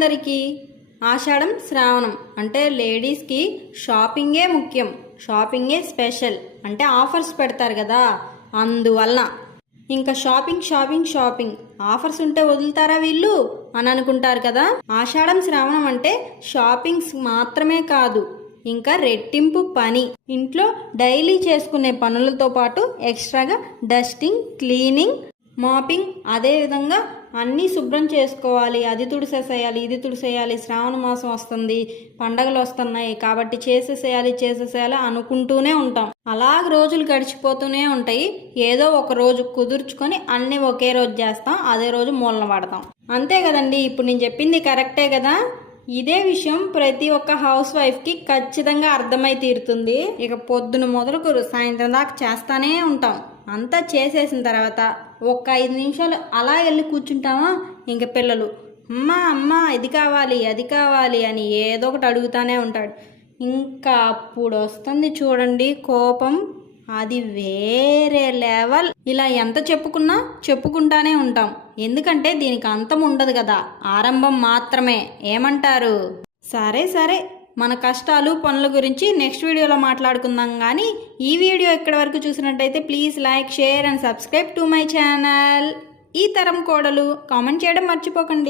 అందరికీ ఆషాఢం శ్రావణం అంటే లేడీస్కి షాపింగే ముఖ్యం. షాపింగే స్పెషల్. అంటే ఆఫర్స్ పెడతారు కదా. అందువలన. ఇంకా షాపింగ్ షాపింగ్ షాపింగ్. ఆఫర్స్ ఉంటే వదులుతారా వీళ్ళు? అని అనుకుంటారు కదా. ఆషాఢం శ్రావణం అంటే షాపింగ్స్ మాత్రమే కాదు. ఇంకా రెట్టింపు పని. ఇంట్లో డైలీ చేసుకునే పనులతో పాటు ఎక్స్ట్రాగా డస్టింగ్ క్లీనింగ్ మాపింగ్ అదేవిధంగా అన్నీ శుభ్రం చేసుకోవాలి అది తుడిసేసేయాలి ఇది తుడిసేయాలి శ్రావణ మాసం వస్తుంది పండగలు వస్తున్నాయి కాబట్టి చేసేసేయాలి చేసేసేయాలి అనుకుంటూనే ఉంటాం. అలాగ రోజులు గడిచిపోతూనే ఉంటాయి. ఏదో ఒక రోజు కుదుర్చుకొని అన్నీ ఒకే రోజు చేస్తాం అదే రోజు మూలన పడతాం అంతే కదండి ఇప్పుడు నేను చెప్పింది కరెక్టే కదా? ఇదే విషయం ప్రతి ఒక్క హౌస్ వైఫ్కి ఖచ్చితంగా అర్థమై తీరుతుంది. ఇక పొద్దున మొదలుకు సాయంత్రం దాకా చేస్తానే ఉంటాం. అంతా చేసేసిన తర్వాత ఒక్క ఐదు నిమిషాలు అలా వెళ్ళి కూర్చుంటామా? ఇంక పిల్లలు అమ్మా అమ్మ ఇది కావాలి అది కావాలి అని ఏదో ఒకటి అడుగుతానే ఉంటాడు. ఇంకా అప్పుడు వస్తుంది చూడండి కోపం. అది వేరే లెవెల్. ఇలా ఎంత చెప్పుకున్నా చెప్పుకుంటానే ఉంటాం. ఎందుకంటే దీనికి అంతం ఉండదు కదా. ఆరంభం మాత్రమే. ఏమంటారు? సరే సరే. మన కష్టాలు పనుల గురించి నెక్స్ట్ వీడియోలో మాట్లాడుకుందాం. కానీ ఈ వీడియో ఇక్కడ వరకు చూసినట్టయితే please like share and subscribe to my channel ఈ తరం కోడలు కామెంట్ చేయడం మర్చిపోకండి.